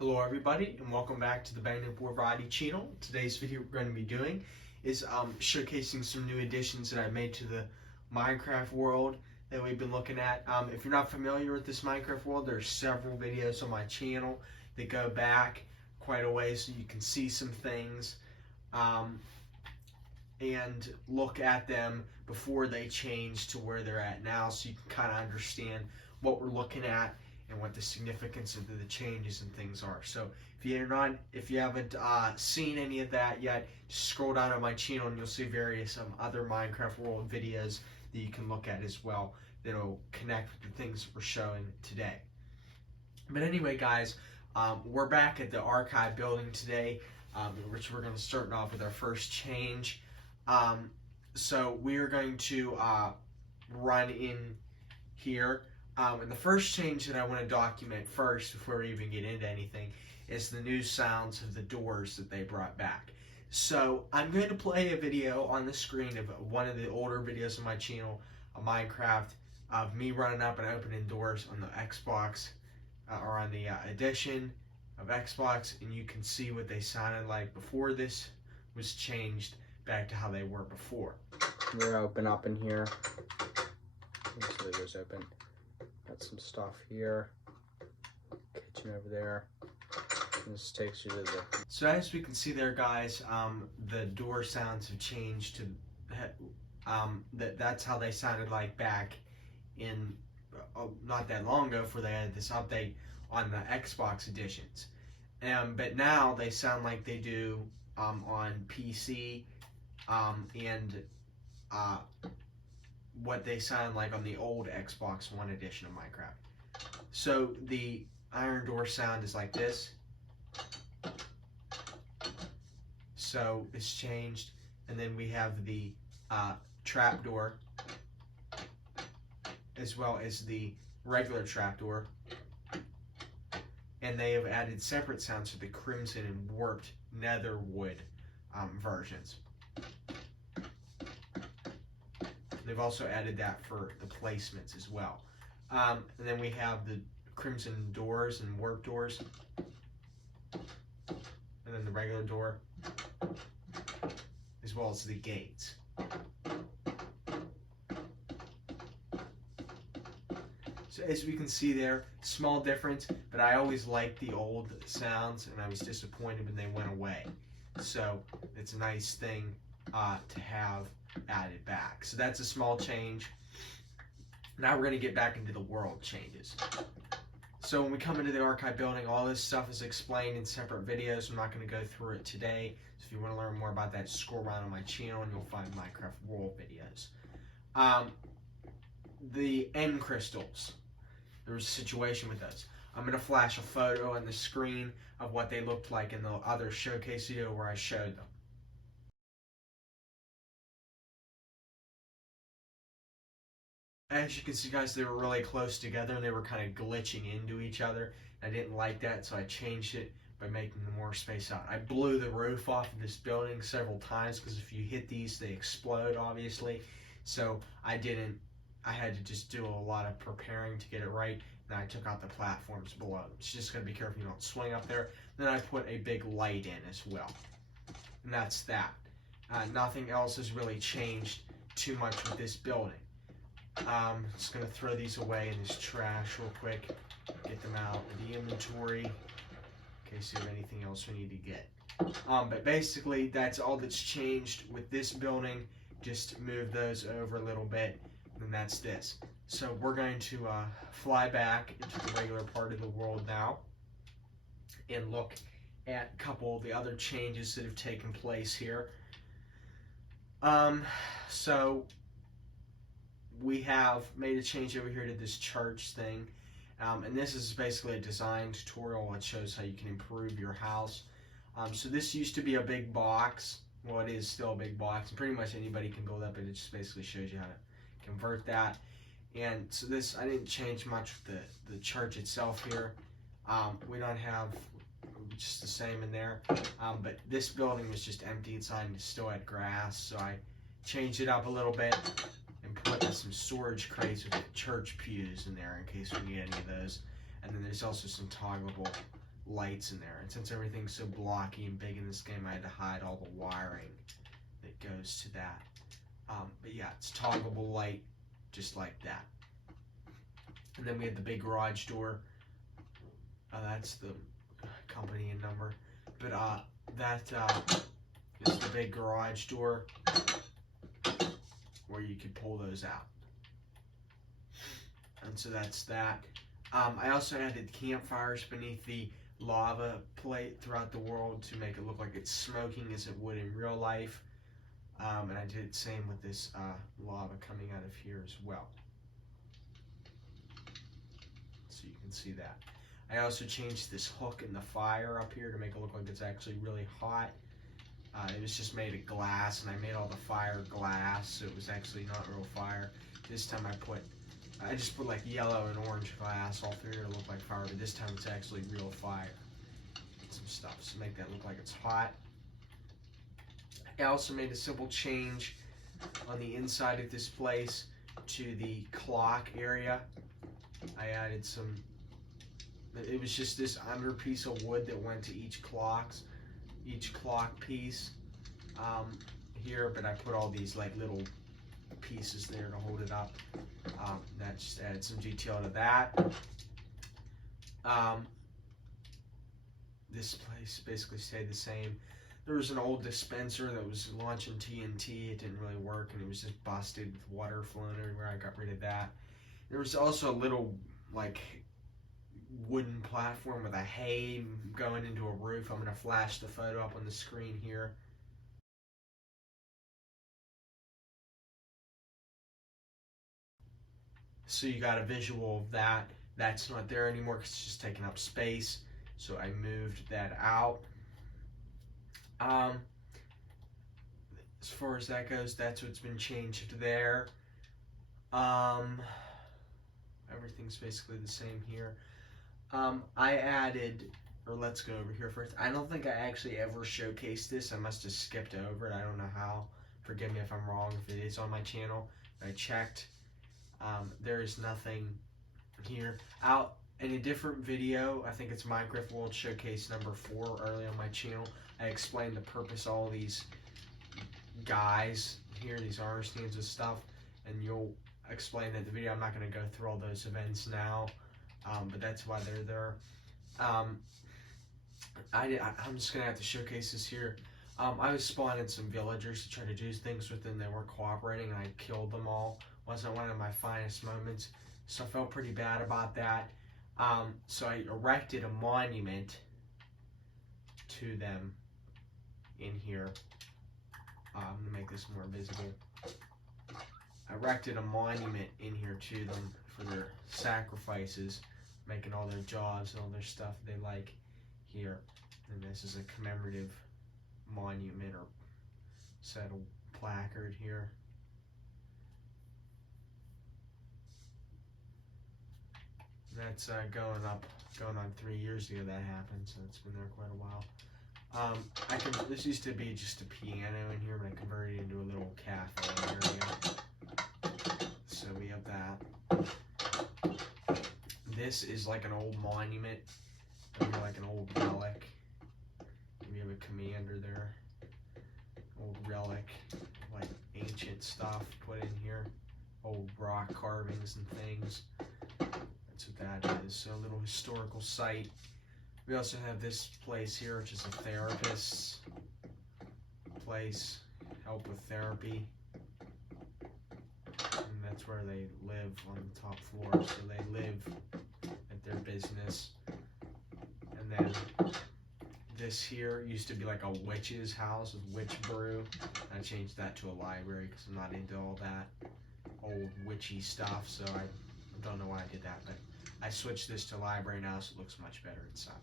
Hello everybody and welcome back to the Bang Board Variety channel. Today's video we're going to be doing is showcasing some new additions that I made to the Minecraft world that we've been looking at. If you're not familiar with this Minecraft world, there's several videos on my channel that go back quite a way so you can see some things and look at them before they change to where they're at now, so you can kind of understand what we're looking at and what the significance of the changes and things are. So if you haven't seen any of that yet, just scroll down on my channel and you'll see various other Minecraft world videos that you can look at as well that'll connect with the things we're showing today. But anyway, guys, we're back at the archive building today, which we're going to start off with our first change. So we are going to run in here. And the first change that I want to document first, before we even get into anything, is the new sounds of the doors that they brought back. So I'm going to play a video on the screen of one of the older videos on my channel, of Minecraft, of me running up and opening doors on the Xbox, or on the edition of Xbox, and you can see what they sounded like before this was changed back to how they were before. We're open up in here. This video's open. Got some stuff here. Kitchen over there. And this takes you to the... So as we can see there, guys, the door sounds have changed to that's how they sounded like back in not that long ago, before they had this update on the Xbox editions. But now they sound like they do on PC and what they sound like on the old Xbox One edition of Minecraft. So the iron door sound is like this. So it's changed. And then we have the trap door, as well as the regular trap door. And they have added separate sounds for the crimson and warped nether wood versions. They've also added that for the placements as well. And then we have the crimson doors and warp doors. And then the regular door, as well as the gates. So as we can see there, small difference, but I always liked the old sounds and I was disappointed when they went away. So it's a nice thing to have added back. So that's a small change. Now we're going to get back into the world changes. So when we come into the archive building, all this stuff is explained in separate videos. I'm not going to go through it today. So if you want to learn more about that, scroll around on my channel and you'll find Minecraft world videos. The end crystals. There was a situation with those. I'm going to flash a photo on the screen of what they looked like in the other showcase video where I showed them. As you can see, guys, they were really close together and they were kind of glitching into each other. I didn't like that, so I changed it by making them more spaced out. I blew the roof off of this building several times because if you hit these, they explode, obviously. So I had to just do a lot of preparing to get it right. And I took out the platforms below. So just gotta be careful you don't swing up there. Then I put a big light in as well. And that's that. Nothing else has really changed too much with this building. Just going to throw these away in this trash real quick, get them out of the inventory in case you have anything else we need to get. But basically that's all that's changed with this building. Just move those over a little bit and that's this. So we're going to fly back into the regular part of the world now and look at a couple of the other changes that have taken place here. So we have made a change over here to this church thing, and this is basically a design tutorial that shows how you can improve your house. So this used to be a big box. Well, it is still a big box, and pretty much anybody can build up it. It just basically shows you how to convert that. And so this, I didn't change much with the church itself here. We don't have just the same in there, but this building was just empty inside and still had grass, so I changed it up a little bit and put some storage crates with church pews in there in case we need any of those. And then there's also some toggleable lights in there. And since everything's so blocky and big in this game, I had to hide all the wiring that goes to that. But yeah, it's toggleable light, just like that. And then we had the big garage door. That's the company and number. But that is the big garage door where you could pull those out. And so that's that. I also added campfires beneath the lava plate throughout the world to make it look like it's smoking as it would in real life. And I did the same with this lava coming out of here as well. So you can see that. I also changed this hook in the fire up here to make it look like it's actually really hot. It was just made of glass, and I made all the fire glass, so it was actually not real fire. This time I just put like yellow and orange glass all through here to look like fire, but this time it's actually real fire. Some stuff to make that look like it's hot. I also made a simple change on the inside of this place to the clock area. I added it was just this under piece of wood that went to each clock piece here, but I put all these like little pieces there to hold it up. That just added some detail to that. This place basically stayed the same. There was an old dispenser that was launching TNT. It didn't really work, and it was just busted with water flowing everywhere. I got rid of that. There was also a little like wooden platform with a hay going into a roof. I'm going to flash the photo up on the screen here. So you got a visual of that. That's not there anymore because it's just taking up space. So I moved that out. As far as that goes, that's what's been changed there. Everything's basically the same here. I added, or let's go over here first. I don't think I actually ever showcased this. I must have skipped over it. I don't know how. Forgive me if I'm wrong, if it is on my channel. I checked. There is nothing here. Out in a different video, I think it's Minecraft World Showcase number 4 early on my channel, I explained the purpose of all these guys here, these orange stands and stuff, and you'll explain that in the video. I'm not going to go through all those events now, but that's why they're there. I'm just going to have to showcase this here. I was spawning some villagers to try to do things with them. They weren't cooperating, and I killed them all. Wasn't one of my finest moments, so I felt pretty bad about that. So I erected a monument to them in here. I'm going to make this more visible. I erected a monument in here to them for their sacrifices, making all their jobs and all their stuff they like here. And this is a commemorative monument or set of placard here. That's going on 3 years ago that happened, so it's been there quite a while. This used to be just a piano in here, but I converted it into a little cafe area. So we have that. This is like an old monument, maybe like an old relic. We have a commander there. Old relic, like ancient stuff put in here. Old rock carvings and things. That's what that is. So a little historical site. We also have this place here, which is a therapist's place, help with therapy. And that's where they live, on the top floor. So they live at their business. And then this here used to be like a witch's house with witch brew. I changed that to a library because I'm not into all that old witchy stuff. So I don't know why I did that, but I switched this to library now, so it looks much better inside.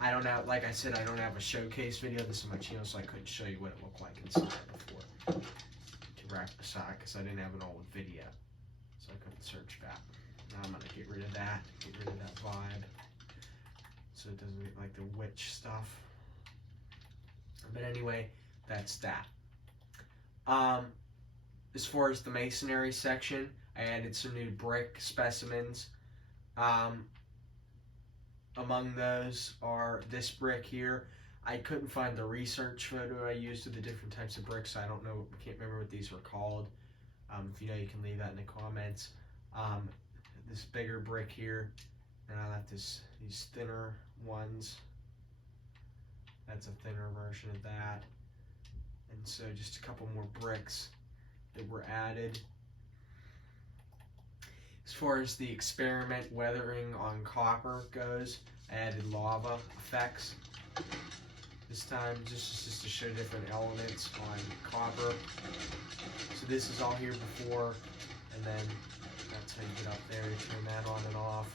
I don't have, like I said, I don't have a showcase video. This is my channel, so I couldn't show you what it looked like inside before to rack aside, because I didn't have an old video, so I couldn't search back. Now I'm gonna get rid of that, get rid of that vibe, so it doesn't look like the witch stuff. But anyway, that's that. As far as the masonry section, I added some new brick specimens. among those are this brick here. I couldn't find the research photo I used of the different types of bricks. So I don't know, can't remember what these were called. If you know, you can leave that in the comments. This bigger brick here, and I left these thinner ones. That's a thinner version of that. And so just a couple more bricks that were added. As far as the experiment weathering on copper goes, I added lava effects. This time just to show different elements on copper. So this is all here before, and then that's how you get up there. You turn that on and off.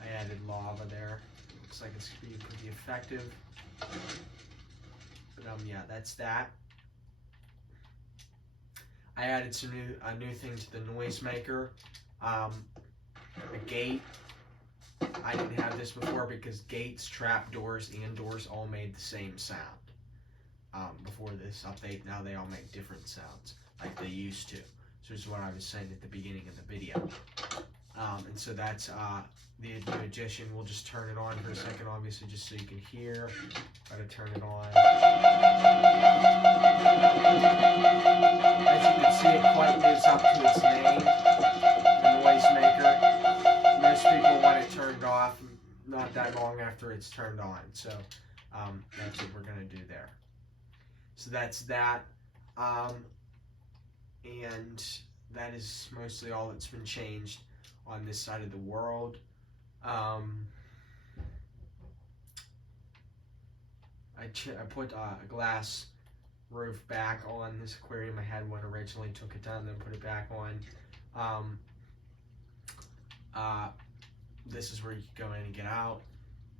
I added lava there. Looks like it's going to be pretty effective. But yeah, that's that. I added a new thing to the noisemaker. A gate. I didn't have this before because gates, trapdoors, and doors all made the same sound. Before this update, now they all make different sounds like they used to. So this is what I was saying at the beginning of the video. And so that's the new addition. We'll just turn it on for a second, obviously, just so you can hear. Try to turn it on. As you can see, it quite lives up to its name, the noisemaker. Most people want it turned off not that long after it's turned on. So that's what we're going to do there. So that's that. And that is mostly all that's been changed on this side of the world. I put a glass roof back on this aquarium. I had one originally, took it down, then put it back on. This is where you can go in and get out.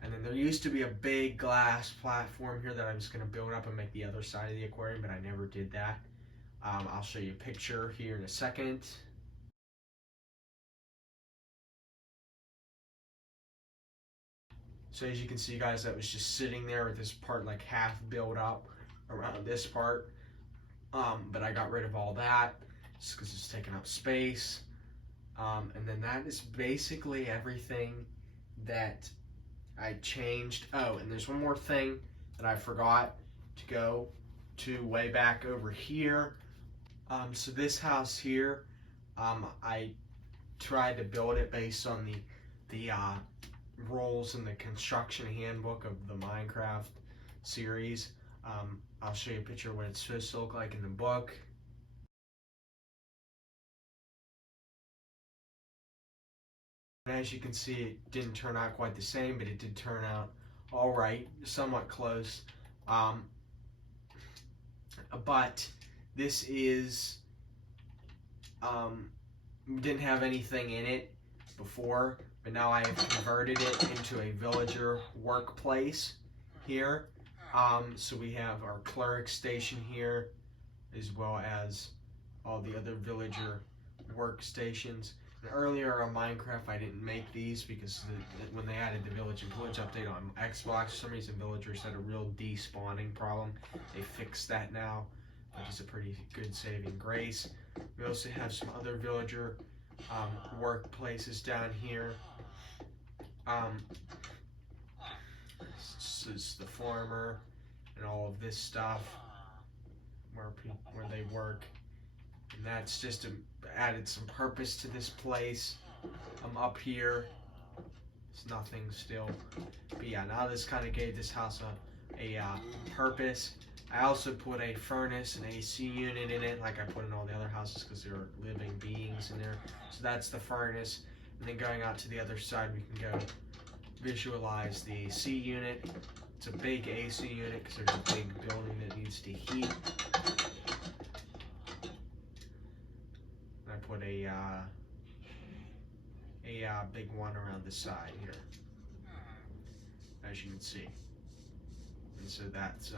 And then there used to be a big glass platform here that I was going to build up and make the other side of the aquarium, but I never did that. I'll show you a picture here in a second. So as you can see, guys, that was just sitting there with this part like half built up around this part. But I got rid of all that just because it's taking up space. And then that is basically everything that I changed. Oh, and there's one more thing that I forgot to go to way back over here. So this house here, I tried to build it based on the rules in the construction handbook of the Minecraft series. I'll show you a picture of what it's supposed to look like in the book. And as you can see, it didn't turn out quite the same, but it did turn out all right, somewhat close. But this is didn't have anything in it before, but now I have converted it into a villager workplace here. So we have our cleric station here, as well as all the other villager workstations. And earlier on Minecraft, I didn't make these because when they added the Village and Village update on Xbox, for some reason villagers had a real despawning problem. They fixed that now, which is a pretty good saving grace. We also have some other villager workplaces down here. This is the farmer and all of this stuff where they work, and that's just added some purpose to this place. I'm up here. It's nothing still, but yeah, now this kind of gave this house a purpose. I also put a furnace and AC unit in it, like I put in all the other houses, because there are living beings in there. So that's the furnace. And then going out to the other side, we can go visualize the AC unit. It's a big AC unit because there's a big building that needs to heat. And I put a big one around the side here, as you can see. And so that's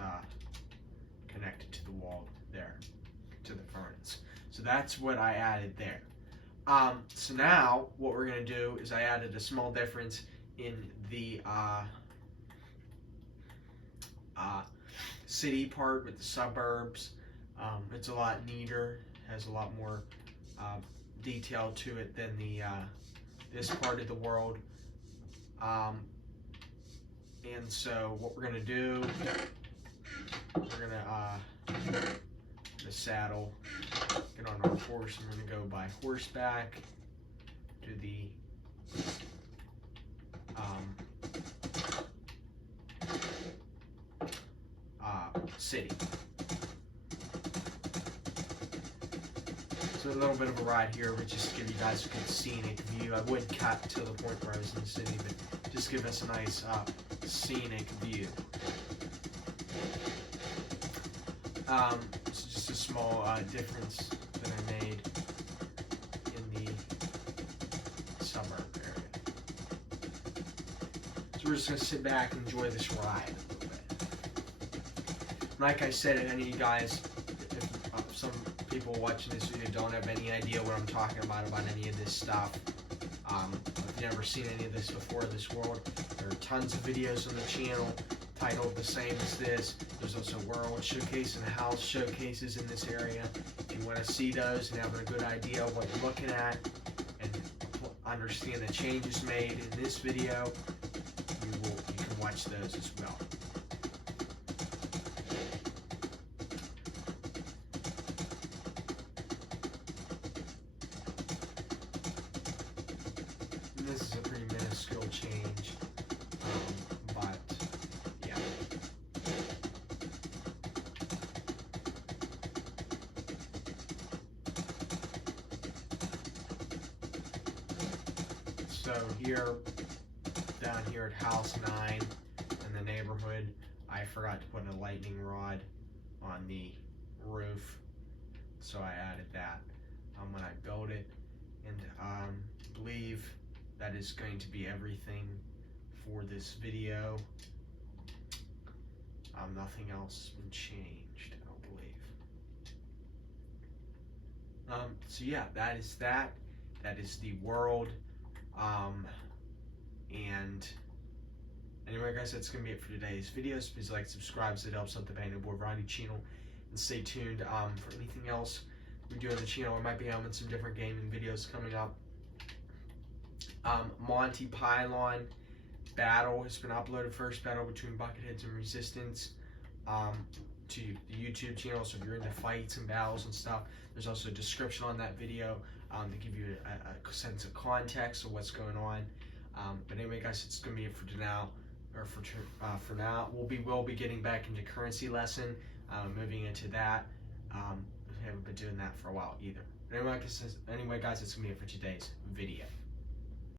connected to the wall there, to the furnace. So that's what I added there. So now what we're going to do is I added a small difference in the city part with the suburbs. It's a lot neater, has a lot more detail to it than the this part of the world. And so what we're gonna do, we're gonna the saddle, get on our horse, and we're gonna go by horseback to the city. So a little bit of a ride here, but just to give you guys a good scenic view. I wouldn't cut to the point where I was in the city, but just give us a nice scenic view. It's just a small difference that I made in the suburb area. So we're just going to sit back and enjoy this ride a little bit. Like I said, if any of you guys, if some people watching this video don't have any idea what I'm talking about any of this stuff, if you've never seen any of this before in this world, there are tons of videos on the channel titled the same as this. There's also world showcase and house showcases in this area. If you want to see those and have a good idea of what you're looking at and understand the changes made in this video, you can watch those as well. And this is a pretty minuscule change, but yeah. So here, down here at house 9 in the neighborhood, I forgot to put a lightning rod on the roof, so I added that when I built it, and I believe that is going to be everything for this video. Nothing else has been changed, I don't believe. So yeah, that is that. That is the world. And anyway, guys, that's gonna be it for today's videos. Please like, subscribe, so it helps out the Bando Boy Variety channel, and stay tuned for anything else we do on the channel. I might be having some different gaming videos coming up. Monty Python battle has been uploaded. First battle between Bucketheads and Resistance to the YouTube channel. So if you're into fights and battles and stuff, there's also a description on that video to give you a sense of context of what's going on. But anyway, guys, it's gonna be it for now. Or for now, we'll be getting back into currency lesson, moving into that. We haven't been doing that for a while either. But anyway, guys, it's gonna be it for today's video.